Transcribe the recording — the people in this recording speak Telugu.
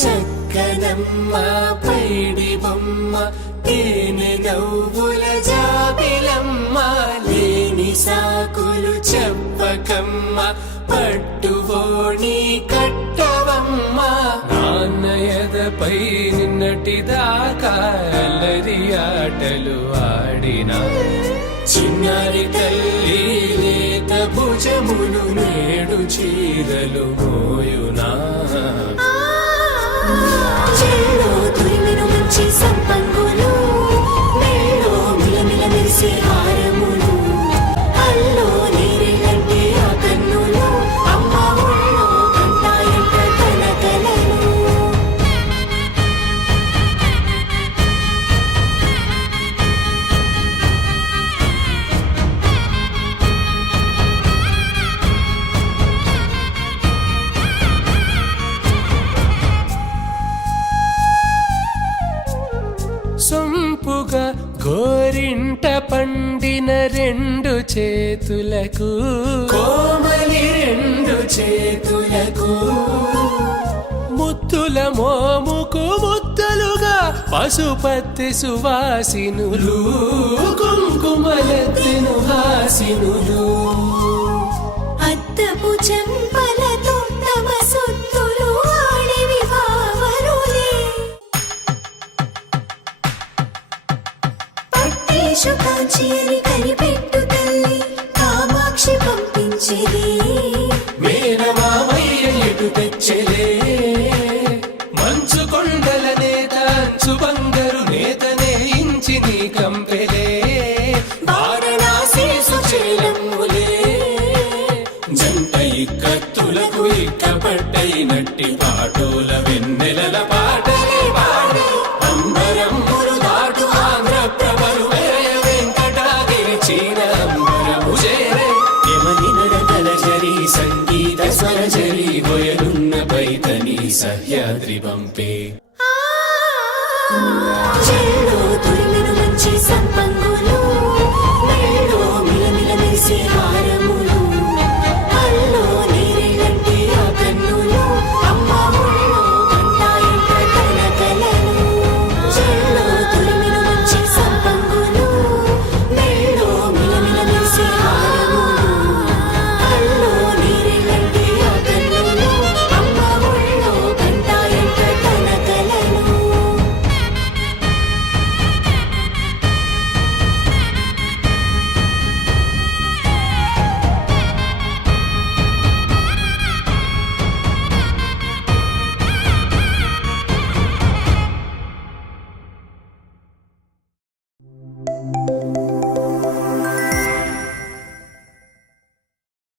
చక్కనమ్మ పైడి బొమ్మ తేనె నవ్వుల జాబిలమ్మ లేని సాకులు చెప్పకమ్మ పట్టువోణి కట్టవమ్మ నాన్నయదపై నిన్నటిదాకా అల్లరి ఆటలు ఆడినా చిన్నారి తల్లి లేత భుజములు నేడు చీరలు మోయునా చెల్లో తురిమిన మంచి సంపంగులు మెల్లో మిలమిల మెరిసే హారములు అల్లో నీరెళ్ళంటే ఆ కన్నులు అమ్మ ఒళ్ళో కంటాయంట తన కలలు సొంపుగా గోరింట పండిన రెండు చేతులకు కోమలి రెండు చేతులకు ముద్దుల మోముకు ముద్దలుగా పశుపతి సువాసినులు కుంకుమలెత్తిను హాసినులు అద్దపు చెంపలతో తమ సొత్తులు ఆడివి బావరులే పట్టేశు కాంచి అని కనిపెట్టు తల్లి కామాక్షి పంపించేది మేనమామయ్య ఎటు తెచ్చలే మంచు కొండల నేత అంచు బంగారు నేతనే ఇంచి నీ కంపెలే వారణాసి సుచేలమ్ములే జంట ఇక్కత్తులకు ఇక్కపట్టయినట్టి పాటోల వెన్నెలల పాటలే పాడే అంబరమ్ములు దాటు ఆంధ్ర ప్రభలు వేయ వెంకటాగిరి చీర అంబరము చేరే యమని నడకల జరి సంగీత స్వర జరి గొయలున్న పైతని సహ్యాద్రి పంపే చెల్లో తురిమిన మంచి సంపంగులు